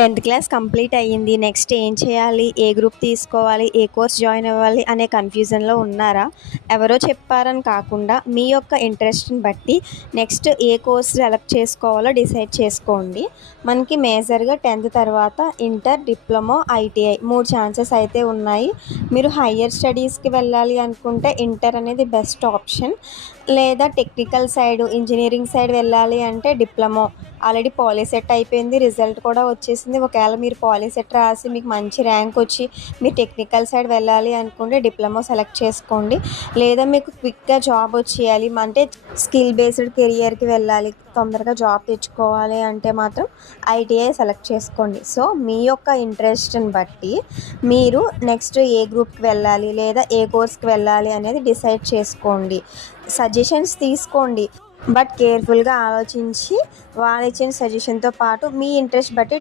10th class complete అయ్యింది. Next ఏం చేయాలి? ఏ గ్రూప్ తీసుకోవాలి? ఏ కోర్స్ జాయిన్ అవ్వాలి? అనే కన్‌ఫ్యూజన్‌లో ఉన్నారా? ఎవరో చెప్పారని కాకుండా మీ యొక్క ఇంట్రెస్ట్‌ని బట్టి నెక్స్ట్ ఏ కోర్స్ సెలెక్ట్ చేసుకోవాలో డిసైడ్ చేసుకోండి. మనకి మేజర్‌గా 10th తర్వాత ఇంటర్, డిప్లొమా, ఐటీఐ 3 ఛాన్సెస్ అయితే ఉన్నాయి. మీరు హయ్యర్ స్టడీస్‌కి వెళ్ళాలి అనుకుంటే ఇంటర్ అనేది బెస్ట్ ఆప్షన్. లేదా టెక్నికల్ సైడ్, ఇంజినీరింగ్ సైడ్ వెళ్ళాలి అంటే డిప్లొమా. ఆల్రెడీ పాలిసెట్ అయిపోయింది. రిజల్ట్ కూడా వచ్చేసింది. ఒకవేళ మీరు పాలిసెట్ రాసి మీకు మంచి ర్యాంక్ వచ్చి మీరు టెక్నికల్ సైడ్ వెళ్ళాలి అనుకుంటే డిప్లొమా సెలెక్ట్ చేసుకోండి. లేదా మీకు క్విక్‌గా జాబ్ వచ్చేయాలి అంటే స్కిల్ బేస్డ్ కెరియర్‌కి వెళ్ళాలి, తొందరగా జాబ్ తెచ్చుకోవాలి అంటే మాత్రం ఐటీఐ సెలెక్ట్ చేసుకోండి. సో మీ యొక్క ఇంట్రెస్ట్ని బట్టి మీరు నెక్స్ట్ ఏ గ్రూప్కి వెళ్ళాలి లేదా ఏ కోర్స్కి వెళ్ళాలి అనేది డిసైడ్ చేసుకోండి. సజెషన్స్ తీసుకోండి, బట్ కేర్ఫుల్గా ఆలోచించి వాళ్ళు ఇచ్చిన సజెషన్తో పాటు మీ ఇంట్రెస్ట్ బట్టి